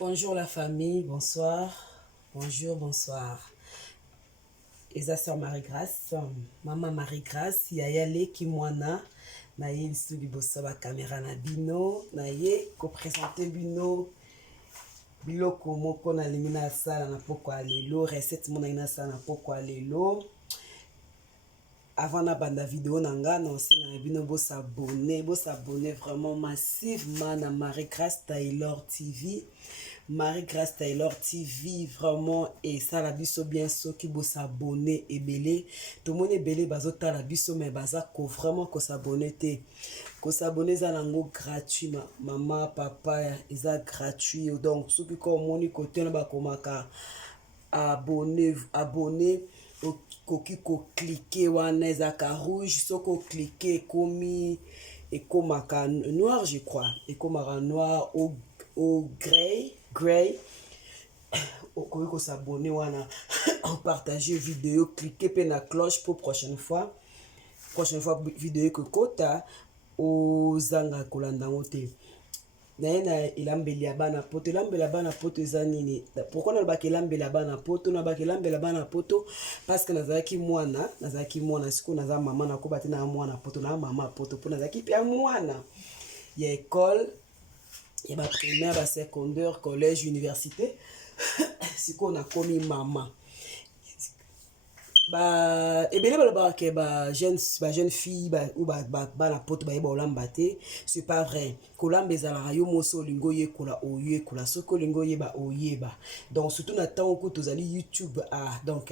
Bonjour la famille, bonsoir. Bonjour, bonsoir. Eza sœur Marie-Grâce, maman Marie-Grâce, yaya leki mwana na ye lisu liboso ba caméra na bino, na ye ko présenter bino biloko moko na lingi na sala na poko ya lelo, recette mona ina sala na poko ya lelo. Avant na banda vidéo nanga na osenga na bino bo s'abonner vraiment massivement na Marie-Grâce Taylor TV. Marie-Grâce Taylor TV vraiment et ça la biso bien soki bo s'abonner ebele to mone ebele bazota la biso mais baza ko vraiment ko s'abonner te ko s'abonner za nango gratuit maman papa eza gratuit donc soki ko moni côté na ba komaka abonner koki ko cliquer wana ezaka rouge soko cliquer ekomi ekomaka noir je crois ekomaka noir au gray okoki ko s'abonner wana partager vidéo cliquer pe na cloche pour prochaine fois vidéo ekokota ozanga kolanda ngo te naye na elambeli ya bana poto elambela bana poto eza nini pourquoi nalobaki elambela bana poto nalobaki elambela bana poto parce que nazalaki mwana sikoyo naza mama nakoba te na mwana poto na mama poto mpo nazalaki mpe ya mwana ya école ya baprimaire basecondaire collège université sikoyo nakomi mama ebele balobaka ke ba jeune fille ou bana poto bayeba olamba te c'est pas vrai kolamba ezalaka yo moso olingi oyekola oyekola soki olingi oyeba oyeba donc surtout na ntango ko tozali youtube donc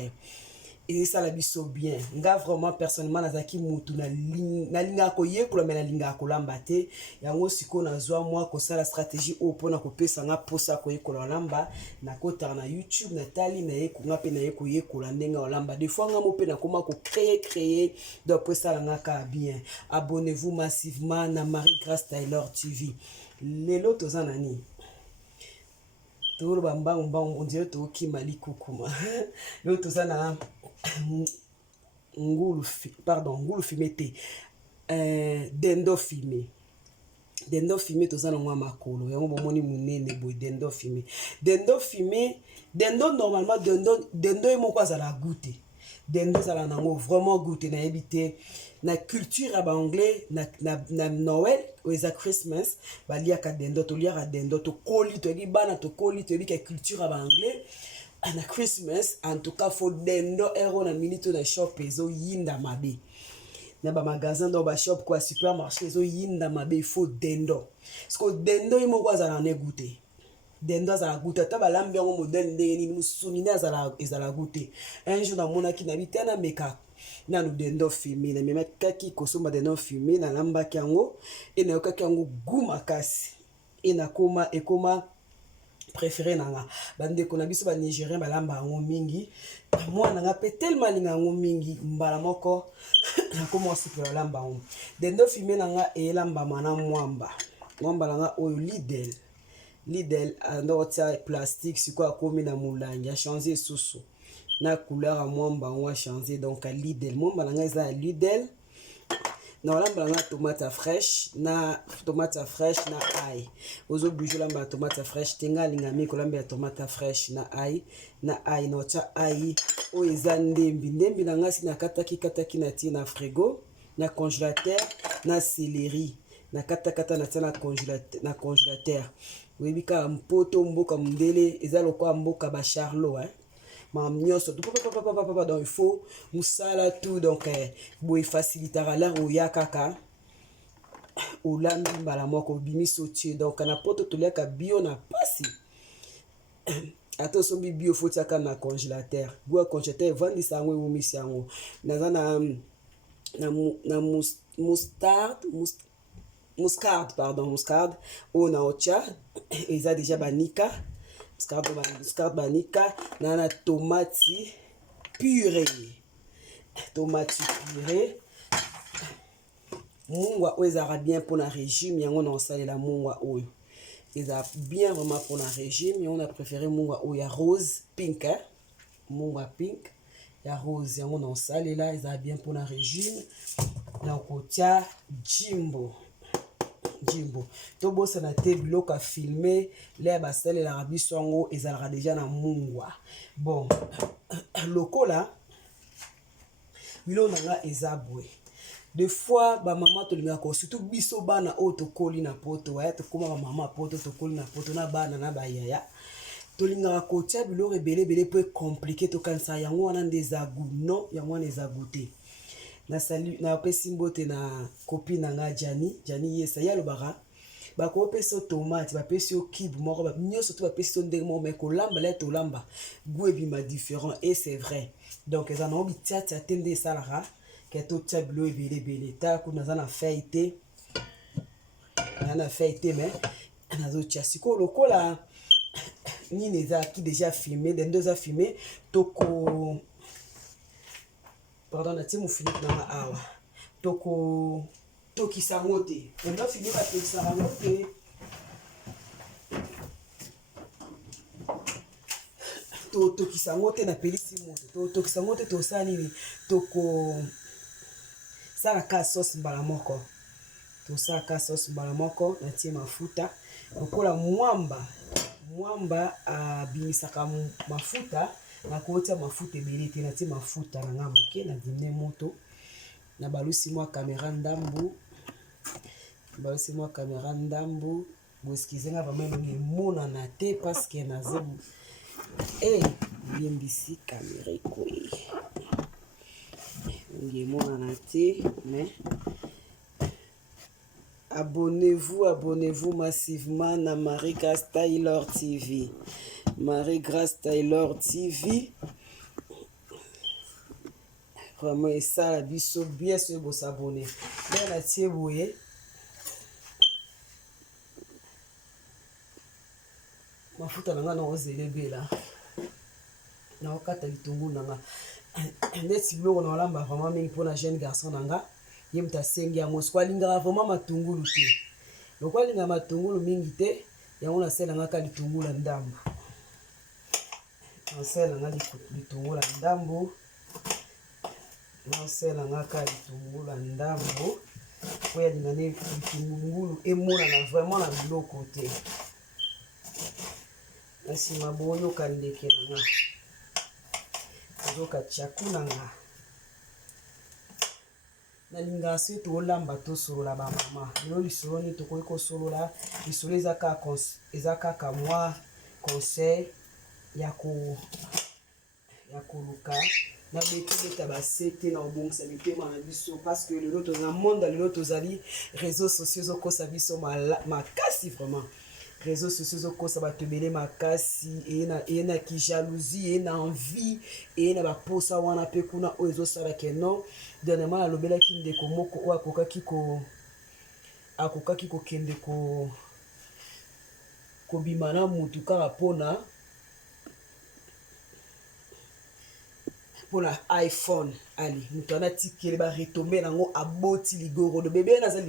ezosala biso bien nga vraiment personnellement nazalaki mutu nalingaka koyekola me nalingaka kolamba te yango sikoyo nazwa mwa kosala stratégie oyo mpona kopesa nga mposa koyekola olamba nakotaka na youtube natali nayekonga mpe naye koyekola ndenge olamba des fois nga mo mpe nakoma créer donc po esala nga kaka bien abonnez-vous massivement na Marie-Grâce Taylor TV lelo toza nani toloba mbangu on dirait tokima likukuma lelo toza na ngulu fumé te dendo fumé toza na mwa makolo yango bomoni monene boye dendo fumé dendo normalement dendo ye moko azala goûte dendo ezala nango vraiment goûte nayebi te na culture ya baanglais na noël oyo eza christmas baliaka dendo toliaka dendo tokoli toyebi bana tokoli toyebika culture ya baanglais na christmas en tout cas fo dendo ero na minute na shop ezoyinda mabe na bamagasin donc bashop kwa supermarché ezoyinda mabe ifo dendo parceke dendo ye moko azala na egute dendo azala gute ata balambi yango modele ndenge nini musuni nde ezala gute un jour namonaki na bite nameka nanu dendo fumé namemaki kosomba dendo fumé nalambaki yango e nayokaki yango gu makasi e ekoma préféré nanga bandeko na biso banigérien balamba yango mingi mwana nga mpe tellement alinga yango mingi mbala moko nakoma osepela olamba yango dendo fumé nanga eyelambama na mwamba nanga oyo lidel ando tia plastique sikoyo akomi na molangi achange esusu na couleur ya mwamba yango achange donc a lidel mwamba nanga eza ya lidel na olamba nanga tomate fraîche na ail ozobuje olamba ya tomate fraîche te nga alingami kolamba ya tomate fraîche na ail na otya ail oyo eza ndembi na nga si nakataki natie na frigo na congélateur na céleri na katakata natia na congélateur oyebi kaka mpoto mboka mondele eza lokola mboka bacharlot mam nyonso papa donc il faut mosala tout donc boye facilitaka lare oya kaka olambi mbala moko obimisi otie donc na poto toliaka bio na pasi ata osombi bio fotiaka na congélateur goya congélateur evandisa yango ewumisi yango naza na muscade oyo na otia eza déjà banika muscade banika na tomate purée mungwa oyo ezalaka bien mpona régime yango na osalela mungwa oyo eza bien vraiment mpona régime yango na préféré mungwa oyo ya rose pink mungwa pink ya rose yango na osalela ezala bien mpona régime na kotia jimbo Jimbo to bossa na te biloko filmer les basale la biso yango ezalaka déjà na mungwa. Bon lokola biloko nanga eza boye. Des fois ba maman to linga ko surtout biso bana o to koli na poto waya to koma ba maman poto to koli na poto na bana na ba yaya to linga ko tia biloko ebele peu compliqué to kanisa yango wana ndezagu non yango wana ezagu te. Na sali na pesi mbote na copine nga Jani yesa ya lobara ba ko pesi tomate ba pesi o kibe moko ba nyoso to ba pesi ndenge mo mais ko lamba la to lamba goût ebima différent et c'est vrai. Donc ça no bi tia tende salara que tout tableau ebele ta kuna za na fête mais nazo tia siko lokola ni neza qui déjà filmé den deux a filmé toko pardon na timu Philippe na awa toko toki sangote ndo Philippe a toki sangote toki sangote na pelisi moto toki sangote to sani toko sala ka sauce mbala moko to sala ka sauce mbala moko na tie mafuta lokola mwamba abimisaka mafuta na kotia mafuta ebele te na tie mafuta na nga moke na dîner moto na balusi mwa caméra ndambu boskize nga vraiment mona na te parce que na zebu yembisi caméra koyi mona na te mais abonnez-vous massivement na Marie Grace Taylor TV. Marie Grace Taylor TV. Vraiment, et ça, la biso, bien sûr, vous s'abonner. Bien, la tienne, vous voyez. Ma fouta nanga na ozelebe là. Na okata litungu nanga. Neti bloko na olamba vraiment mingi pour la jeune garçon nanga. Ye muta sengi ya moskwa linga vraiment matungulu te. Lokwa linga matungulu mingi te, yango na sela ngaka litungulu la ndambo. Na sela ngaka litungulu la ndambo. Na sela ngaka litungulu la ndambo. Po ya linga ne litungulu emona na vraiment na biloko te. Na sima boyo kandeke nanga. Azoka chaku nanga. Na linga se to olamba to solo la ba mama yo lisolo ni to ko solo la lisolo ezaka ka moi conseil ya koluka na beta ba sete na obongisa mitema na biso parce que le loto na monde le loto zali réseaux sociaux okosa biso makasi vraiment réseaux sociaux okosa bato ebele makasi e na ki jalousie e na envie e na baposa wana pe kuna oyo ezosala ke non dernièrement alobelaki ndeko moko oyo akokaki kokende kobima na mutu kaka mpona iPhone ali mutu wana tikele baretombe nango aboti ligoro do bebe naza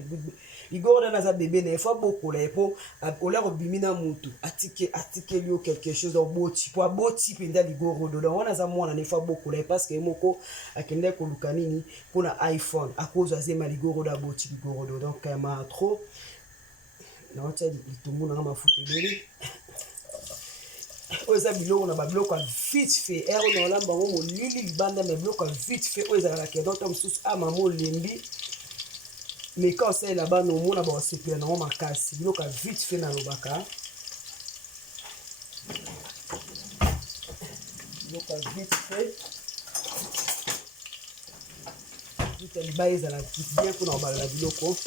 ligoro naza bebe na fois bokola epo ola kobimi na mutu atikeli yo quelque chose oboti po aboti penda ligoro do donc wana za mwana ne fois bokola parce que moko akende koluka nini mpona iPhone akozo azema ligoro da boti ligoro do donc ma trop na wacha litumbu na mafuta ebele oza biloko na babiloko vite fait ero na olamba ngo molili libanda na biloko vite fait oyo ezalaka kedota mosusu amama olembi mais quand c'est là-bas no mona ba osepela nango makasi biloko vite fait na lobaka biloko vite fait vite liba ezala bien mpona kobalela biloko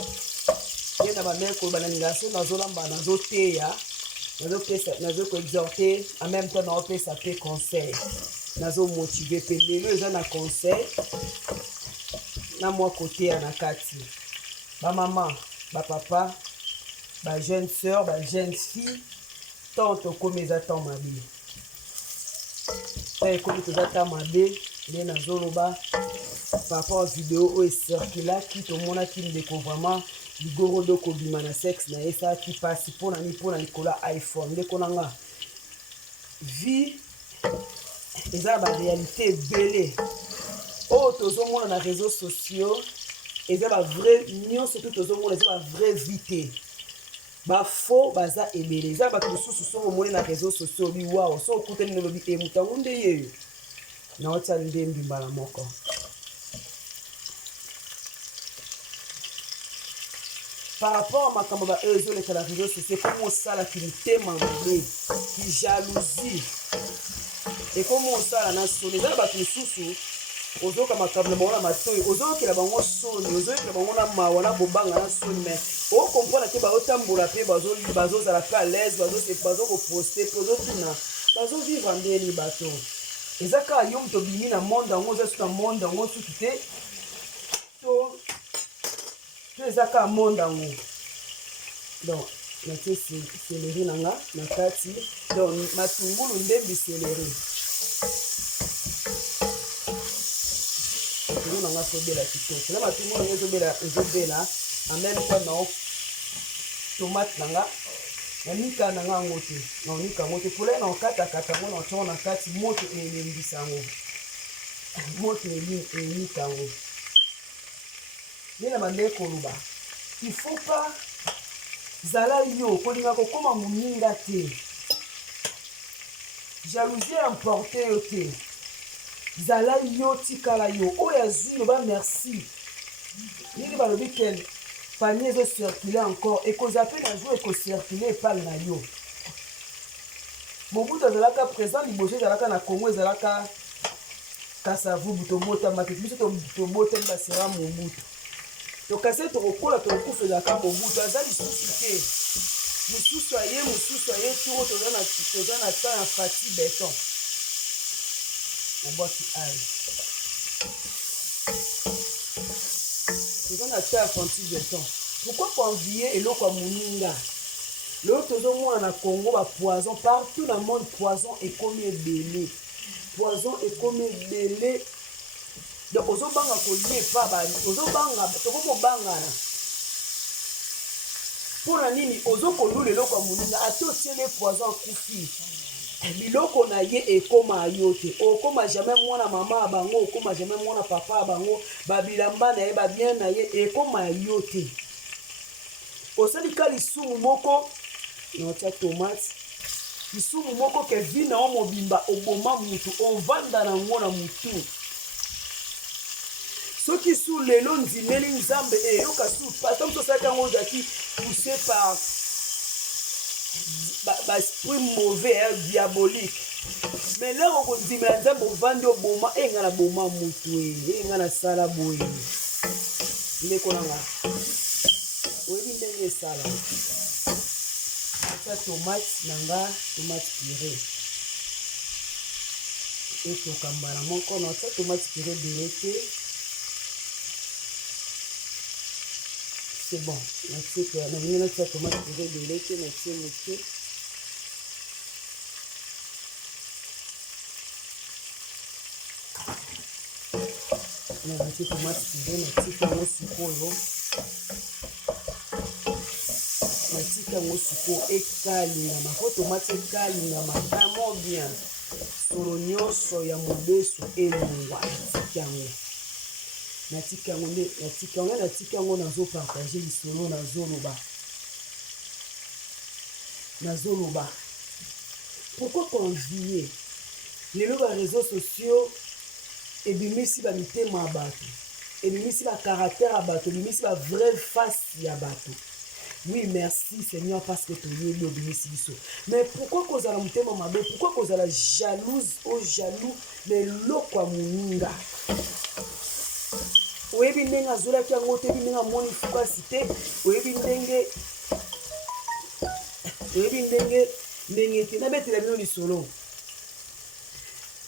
ye na bamere koloba na lingaso nazolamba nazoteya nazo ko exhorter en même temps na opesa pe conseil nazo motiver pe lelo eza na conseil na mwa côté ya na kati ba maman ba papa ba jeune sœur ba jeune fille tante comme eza tant mabe ta ekomi toza ta mabe nde nazoloba par rapport à vidéo oyo esirkulaki tomonaki ndeko vraiment ligoro do kobima na sexe na esa ki pasi pona nikola iPhone ndeko nanga vie eza ba réalité belé o tozomona na réseaux sociaux eza ba vrai nyonso tout tozomona eza ba vrai vité bafo baza ebele eza bato mosusu so omoni na réseau sociaux obi wao so okutani nolobi e moto yango nde yeyo naotia nde mbimbala moko par rapport à makambo ba oyo ezoleka na réseau sociaux ekomi osalaki mitema mabe jalousie ekomi osala na soni eza na bato mosusu ozoka makambo na bango na matoi ozokela bango soni ozokela bango na mawa na bobanga na soni mais okomprendre te baotambola mpe bazozala pe à l'aise bazokoposte mpe ozotuna bazovivre ndeni bato eza kaka yo moto obimi na monde yango oza su na monde yango suki te to eza kaka monde yango donc natie seleri na nga na kati donc matungulu ndembi seleri matungulu na nga ezobela kitoko na matungulu na nga ezobela en même temps na tomate na nga nanika na nga yango te naonika yango te pole na okatakata yango na otyongo na kati moto elembisa yango moto enika yango nde na bandee koloba il faut pas zala yo kolinga kokoma moninga te jalousie emporte yo te zala yo tikala yo oyo azwi loba merci nini balobi ke panier ezocircule encore ekozala mpe na jour ekocircule epai na yo mobutu azalaka présent liboso ezalaka na kongo ezalaka kasavubu tomotama te biso tobotami basera mobutu tokasi tokokola tokokufa ezalaka mobutu aza lisusu te mosusu aye turo toza na temps ya fati beton nabwaki ai toza na temps ya fati beton pourquoi convier eloko ya moninga lelo tozomona na congo bapoison partout na monde poison ekomi ebele poison ekomi ebele donc ozobanga kolie epa ozobanga tokomobangana mpona nini ozokolula eloko ya moninga ate otiele poison akufi biloko na ye ekoma yo te okoma jamais mwana mama ya bango okoma jamais mwana papa ya bango babilamba na ye babien na ye ekoma yo te osalika lisumu moko naotia tomate lisumu moko ke vi na yo mobimba oboma mutu ovanda nango na mutu soki su lelo ndimeli nzambe eyoka su ata moto osalaki yango ozalaki poussé par baesprit mauvais diabolique mais lero okondimela nzambe ovandi oboma enga na boma mutu enga na sala boye ndeko nanga oyebi ndenge esala atia tomate na nga tomate purée etokambala moko na atia tomate purée bele te c'est bon nalingi natia tomate purée bele te natie moke natie tomate purée natika yango sikoyo natika yango sikoyo ekalingama po tomate ekalingama vraiment bien solo nyonso ya mobesu elongwa natika yango nazopartage lisolo nazoloba pourquoi convier lelo ba réseaux sociaux ebimisi bamitema ya bato ebimisi bacaractère ya bato ebimisi bavrai face ya bato. Oui, merci Seigneur parce que tu es le bénissi biso. Mais pourquoi kozala mutema mabe? Pourquoi kozala jalouse ou jaloux mais lokwa muninga? Oyebi ndenge azolaki yango te, ndenge amoni fukasi te, oyebi ndenge te nabetela bino lisolo.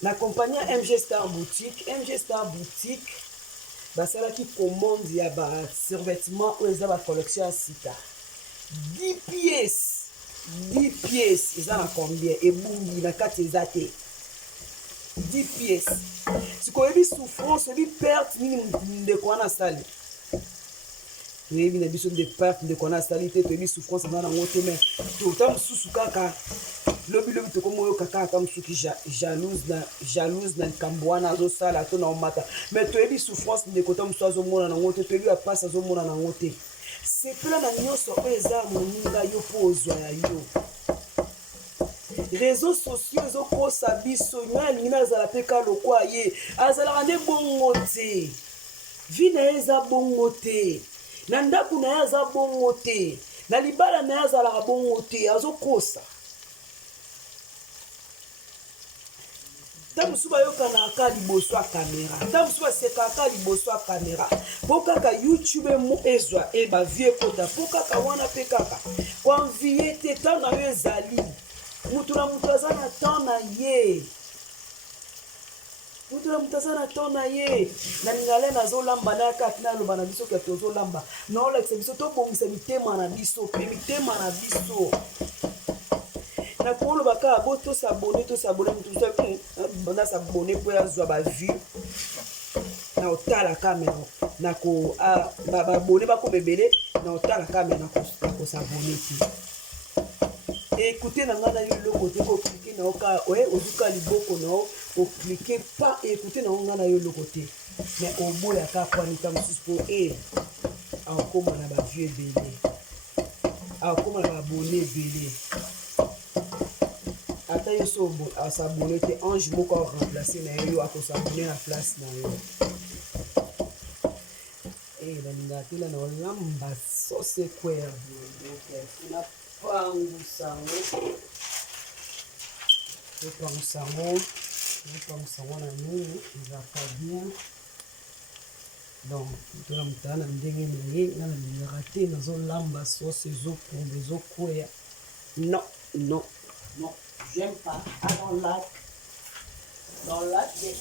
La compagnie MG Star Boutique basalaki commande ya ba survêtement ou eza ba collection ya sika 10 pièces eza na combien ebungi na kati eza te 10 pièces sikoyebi souffrance oyebi perte nini ndeko wana asali toyebi na biso de perte ndeko wana asali te toyebi souffrance eza nango te mais tota mosusu kaka lobi tokomi oyoka kaka mosuki jalouse na likambo wana azosala to na omata mais toyebi souffrance ndeko ta mosusu azomona nango te toyebi bapasi azomona nango te sepela na nyonso oyo eza moninga yo mpo ozwa ya yo. Réseaux sociaux ezokosa biso ngai alingi nazala mpe ka lokwa ye azalaka nde bongo te, vi na ye eza bongo te, na ndako na ye aza bongo te, na libala na ye azalaka bongo te, azokosa. Ta mosusu bayokanaka liboso ya kamera, ta mosusu basekaka liboso ya kamera mpo kaka youtube mo ezwa e bavie ekota mpo kaka wana mpe kaka koanvie te ntango na yo ezali. Mutu na mutu aza na temps na ye, mutu na mutu aza na temps na ye. Na ningale nazolamba na kati naloba na biso ke tozolamba naolakisa biso tobongisa mitema na biso mpe mitema na biso na koloba kaka bo tosabone mutu banda sabone mpo yazwa bavue na otala kamera na ko babone bakobebele na otala kamera na kosabone te. Écoutez na ngana yo loko te ko cliquer na oka ozuka liboko na o cliquer pas écouter na ngana yo loko te mais oboya ka kwani ta mususu po akoma na ba vieux belé akoma na ba bonnet belé ata yo so s'abonner te ange moko remplacer na yo akosabonner na place na yo baninga te la na olamba sauce kwere na pangu sango na nini ezalaka bien. Donc tola mutana na ndenge na ye nga na lingaka te nazolamba sauce ezopunga ezokweya. Non, non, non, j'aime pas. I don't like.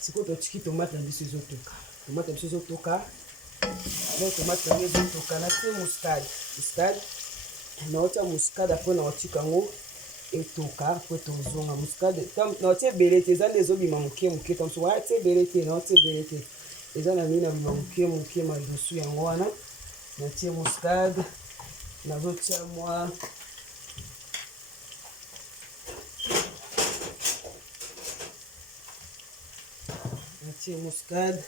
Sikoyo totiki tomate na biso ezotoka, tomate na biso ezotoka. Donc tomate na biso ezotoka natie muscade naotia muscade apres naotika yango etoka apres tozonga muscade naotia ebele te eza nde ezobima moke moke tamso watia ebele te naotia ebele te eza na nini na bima moke madusu yango wana natie muscade nazotia mwa natie muscade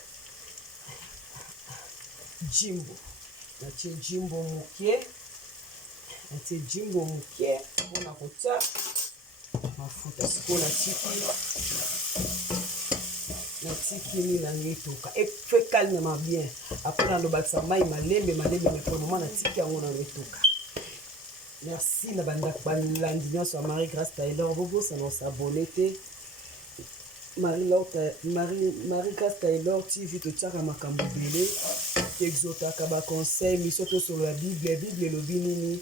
jimbo natie jimbo moke mpona kotia mafuta sikoyo natiki nini nango etoka efe calmement bien apres nalobakisa mai malembe mais pour le moment natiki yango nango etoka. Merci na balandi nyonso ya Marie Grâce Taylor bobosana osabone te Marie Grâce Taylor TV totiaka makambo ebele exotaka baconseil miso tosolola bible elobi nini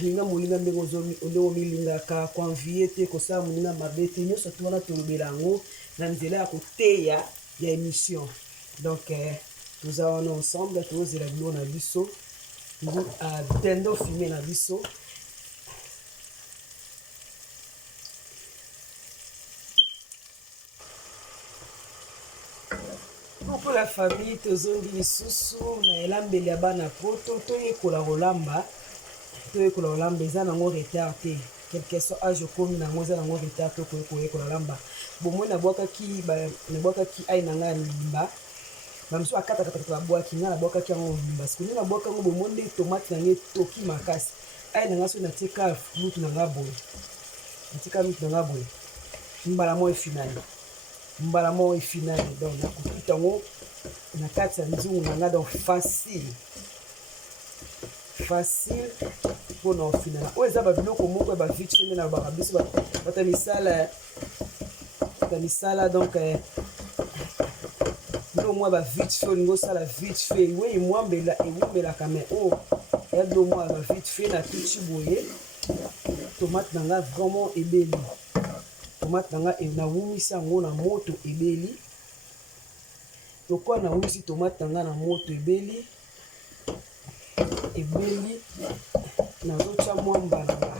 linga molinga ndenge ndenge omilingaka koanvie te kosala moninga mabe te nyonso to wana tolobela yango na nzela ya koteya ya émission. Donc toza wana ensemble tozela biloko na biso dendo filme na biso pour la famille tozongi lisusu na elambeli ya bana poto toyekola kolamba eza nango retard te quelque soit age okomi nango eza nango retard to koyekola lamba bomoi nabwakaki ai na ngai ya lilimba bamiso akatakataka babwaki ngai nabwakaki yango lilimba sikoyo nabwaka yango bomoi nde tomate na ngai etoki makasi ai na ngai so natika lutu na ngai boye mbala mo efinali donc nakokita yango na kati ya nzungu na ngai donc facile mpona ofinala oyo eza babiloko moko ya bavite fe nde na lobaka biso bata misala donc bilo mwa bavite fe olingi osala vite fe we ewumbelaka mai oyo eya bilo mwa ya bavite fe na tuti boye tomate na ngai vraiment ebeli tomate na ngai nawumisi yango na moto ebeli lokola nawumisi tomate na ngai na moto ebeli nazotia mwa mbala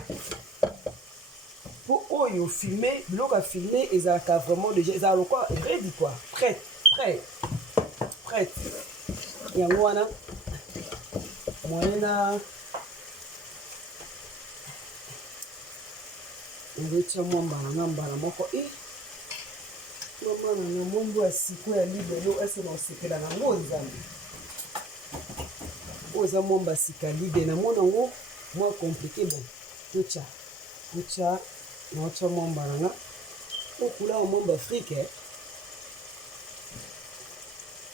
mpo oyo filme biloko ya filme ezalaka vraiment déjà ezala lokwa ready quoi prête yango wana moyena nazotia mwa mbala moko nomana na mombo ya siko ya libelo ese na osepela nango nzambe oza mwamba sikalide na mona ngo moi compliqué bon tocha na ocha mwamba nanga okula mwamba Afrique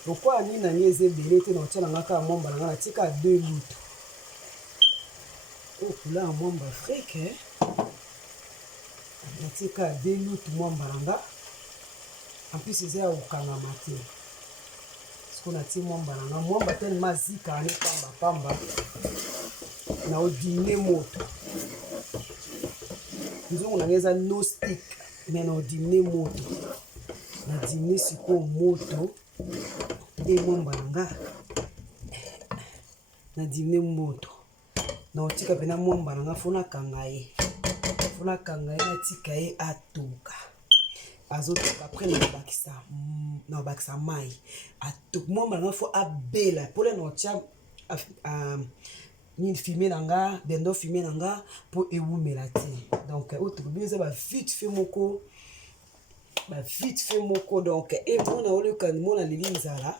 pourquoi ni na nyeze belé te na ocha nanga ka mwamba nanga na tika 2 lutu okula mwamba Afrique na tika 2 lutu mwamba nanga en plus c'est ça okanga matin qu'on a tiré mon baptême mazika ne pamba na odine moto nous on a les no stick mais na odine moto na dine siko moto de mon balanga na dine moto na otika pena mon balanga fona kangaye na tika ye atoka azotoka après na bakisa mai atok mwamba nanga fo abela pole na otia ni filmer nanga dendo filmer nanga po ewumela te donc otokobiza ba vite fait moko donc e mona oleka mona lili nzala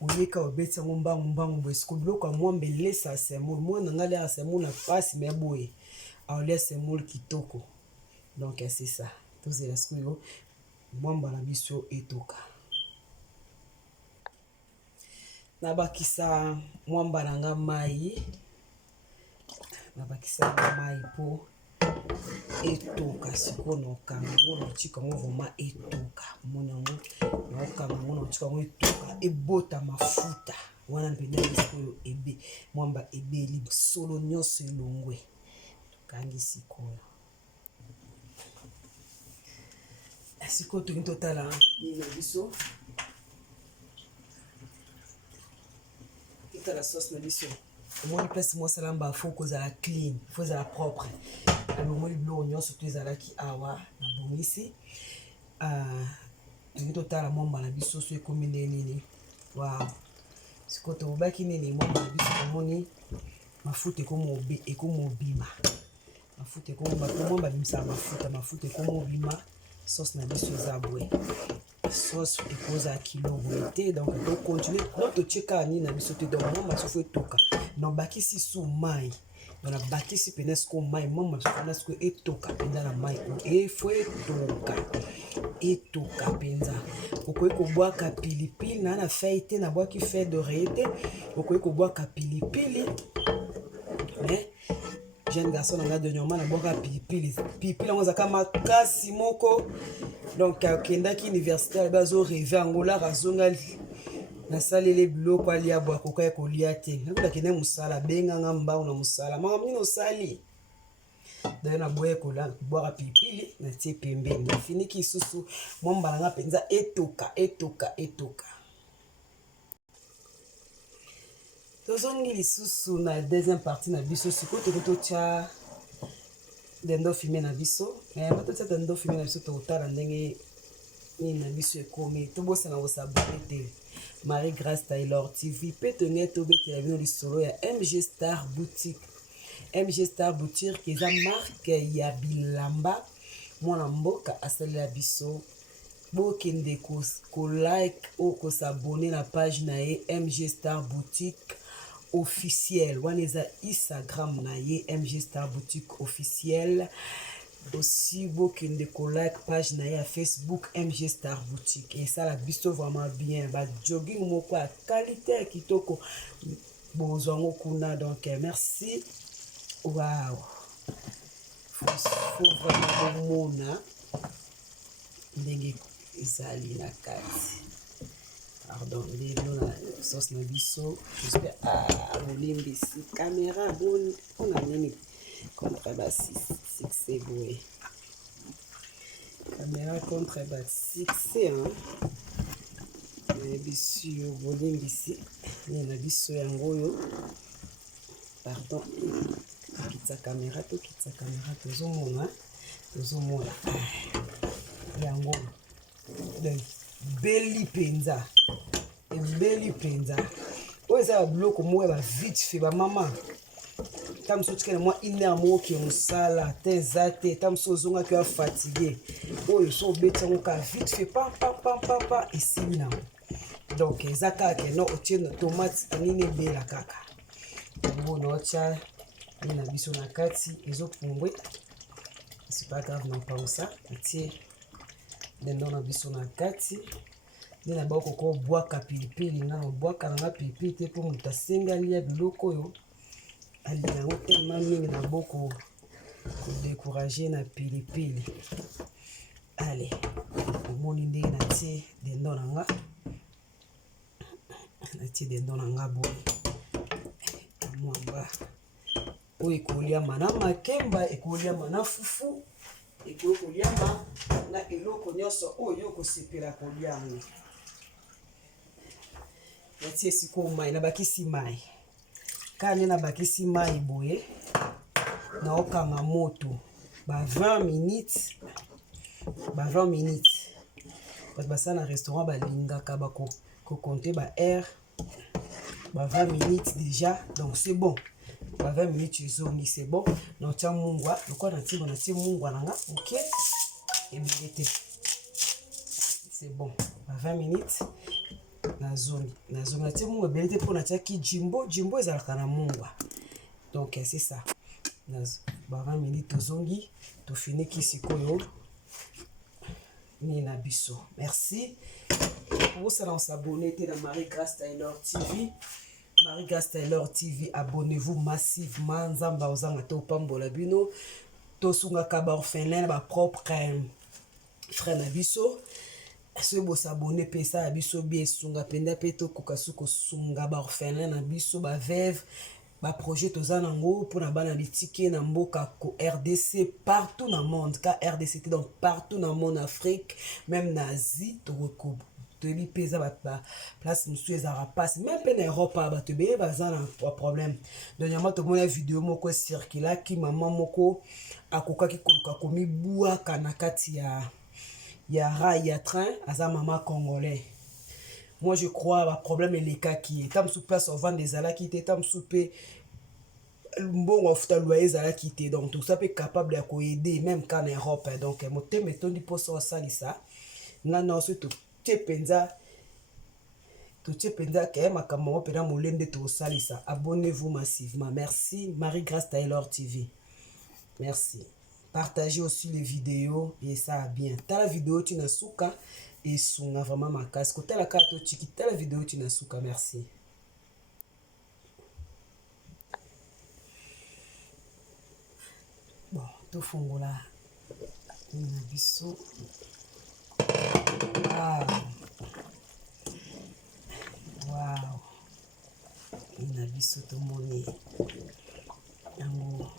oyeka obeti yango mbangu boye siko biloko ya mwamba elesa semol mwana nanga lia semol na pasi me boye aolia semol kitoko donc c'est ça tozela sikoyo mwamba na biso etoka nabakisa mwamba nanga mai po etoka siko na okanga ngo na otika ngo vraiment etoka mona ngo na okanga ngo na otika ngo etoka ebota mafuta wana mpenda sikoyo ebe mwamba ebeli solo nyonso elongwe kangi sikoyo siko toki totala nina biso kitala sauce na biso omoni place mosala mba fo kozala clean fo ezala propre omoni biloko nyonso to ezalaki awa na bongisi toki totala mwamba na biso so ekomi nde nini wow siko tobaki nini mwamba na biso omoni mafuta ekomi obima mafuta ekomi mwamba bimisaka mafuta ekomi obima sauce na biso eza boye sauce ekoza kilo boye te donc to continue donc totieka nini na biso te donc mwamba so fo etoka na obakisi su mai na bakisi pene siko mai mwamba so fana siko etoka mpenza na mai efo etoka mpenza okoki kobwaka pilipili na fei te nabwaki fei d'oreiller te okoki kobwaka pilipili mais jeune garçon nanga dernièrement na boka pilipili yango ezaka makasi moko donc akendaki universitaire bazo rêve angola razonga nasalele biloko alia bwa koka kolia te nakokende mosala benganga mbangu na mosala makambo nini osali daye na boye kobwaka pilipili natie pembeni nafiniki lisusu mwamba nanga mpenza etoka tozongi lisusu na deuxième partie na biso sikoyo tokoki totia dendo filme na biso totia dendo filme na biso tokotala ndenge nini na biso ekomi tobosana kosabone te Marie Grâce Taylor TV mpe tonge tobetela bino lisolo ya MG Star Boutique eza marke ya bilamba mwana mboka asalela biso bokende kolike o kosabone na page na ye MG Star Boutique officiel wana eza Instagram na ye MG Star Boutique officiel aussi bokende kolike page na ye ya Facebook MG Star Boutique esala biso vraiment bien ba jogging moko ya qualité ya kitoko bozwango kuna donc merci wow faut vraiment bomona ndenge ezali na kati pardon lelo na sauce na biso j'espère olimbisi caméra bonne on a nini contrebasse succès boye caméra contrebasse succès na biso bolimbisi na biso yango oyo pardon tokitisa caméra tozomona yango beli penza oyo eza babiloko moko ya bavite fe bamama ta mosu otikana mwa iner moke mosala te eza te ta mosu ozongaki oya fatigue oyo so obeti yango ka vite fe papa esili nango donc eza kaka no otie na tomate nini ebela kaka yango na otia nini na biso na kati ezopumbwe. C'est pas grave non pas ça atie dendo na biso na kati nde na bakoko bwaka pilipili nga na bwaka nanga pilipili te mpo moto asengi alia biloko oyo alia yango tellement mingi na boko kodécourage na pilipili. Allez, omoni ndenge natie dendo na nga boye mwamba oyo ekoliama na makemba, ekoliama na fufu, ekoliama na eloko nyonso oyo okosepela kolia yango. Natie sikoyo mai, nabakisi mai kaka nde nabakisi mai boye naokanga moto ba 20 minutes bato basala na restaurant balingaka bakokonte ba heure ba 20 minutes déjà, donc c'est bon. Ba 20 minutes ezongi c'est bon. Natia mungwa lokola natie mungwa nanga ok ebele te c'est bon. Ba 20 minutes nazongi natie mungwa ebele te mpo natiaki jimbo ezalaka na mungwa, donc c'est ça. Ba 20 minutes tozongi tofiniki sikoyo nina biso. Merci pour ça. On s'abonne à Marie Grace Taylor TV. Marie Grace Taylor TV, abonnez-vous massivement. Nzamba ozanga to pambola bino to sunga ka ba orphelin ba propre frère na biso. So bo s'abonner pe ça biso bien sunga penda pe to kokasuko sunga ba orphelin na biso ba veuve ba projet tozana ngo pour na bana bitike na mboka ko RDC partout dans le monde, car RDC était donc partout dans le monde, Afrique, même en Asie, to recouvre toyebi peza ba place musu ezara passe même pe na Europe ba tebe bazana problème. Dernièrement to mona vidéo moko circula ki maman moko akoka ki koluka komi bua kana kati ya rail ya train aza maman congolais. Moi je crois ba problème les cas qui tam sous place au vent des ala qui était tam soupe bon of ta loyer ala qui était, donc tout ça peut capable de aider même quand en Europe, donc moté méthode pour ça ça non surtout tu penza que makambo pena molende to salisa. Abonnez-vous massivement. Merci Marie Grace Taylor TV. Merci. Partagez aussi les vidéos et ça a bien. T'as la vidéo tu n'as souka et sunga vraiment ma casque. T'as la carte tiki, t'as la vidéo tu n'as souka. Merci. Bon, tout fongola. Biso. Wow. Ina biso tomoni yango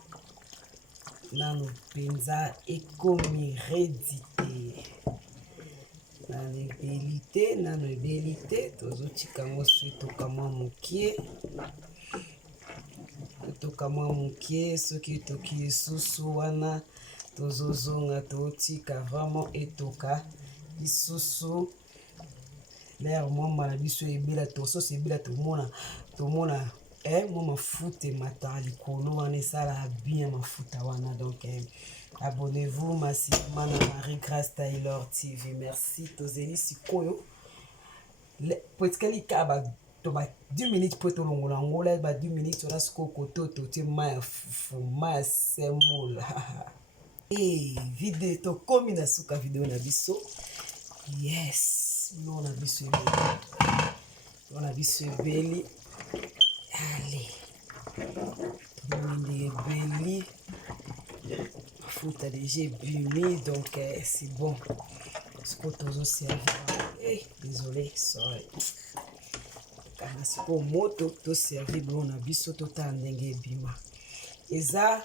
nano penza ekomi redite nano ebelite tozotika ngo toka mwa mokie soki toki lisusu wana tozozonga totika vraiment etoka lisusu l'air mwa na biso ebela tososi ebela tomona mwa mafuta emata likolo wana esala bien mafuta wana. Donc abonnez-vous massivement na Marie Grace Taylor TV. Merci tozeli sikoyo poetikali ka ba 10 minutes po tolongola ngola ba 10 minutes ona sikoyo koto totie maya semola video tokomi na suka video na biso. Yes, non na biso ebeli. Allez, tomoni ebeli mafuta déjà ébumi, donc c'est bon. Ce que tozo servir. Désolé, sorry. Kana siko moto to servir bon na biso tota ndenge ebima. Eza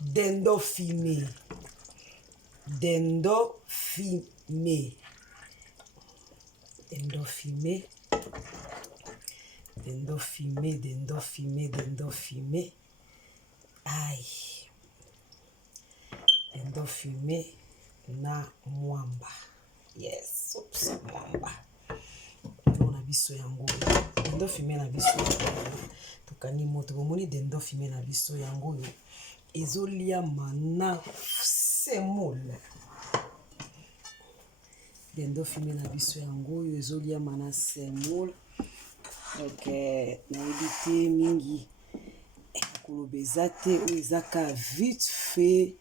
dendo fumé. Dendo fumé. Aïe. Dendo fumé na mwamba. Yes, oops, mwamba. On a biso yango. Dendo fumé na biso. Tokani moto bomoni dendo fumé na biso yango yo. Ezolia mana semola. dendo fumé na biso yango oyo ezoliama na semoule. Donc nayebi te mingi koloba eza te oyo ezaka vite fait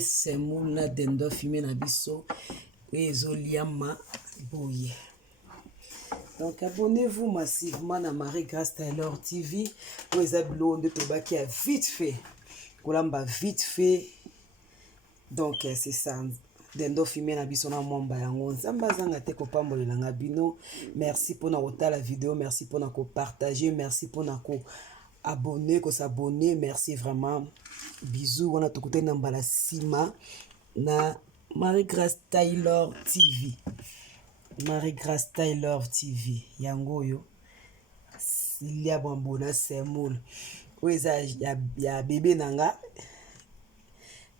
semoule na dendo fumé na biso oyo ezoliama boye. Donc abonnez-vous massivement na Marie Grâce Taylor TV. Oyo eza biloko nde tobaki ya vite fait kolamba vite fait. Donc c'est ça, dendo fumé na biso na mwamba yango nzambe azanga te kopambolelanga bino. Merci mpona kotala video, merci mpona kopartager, merci mpona koabonner, kosabonner. Merci vraiment, bisous wana tokutani na mbala nsima na Marie Grâce Taylor TV. Marie Grâce Taylor TV yango oyo Silia Bambona semoule oyo eza ya bebe nanga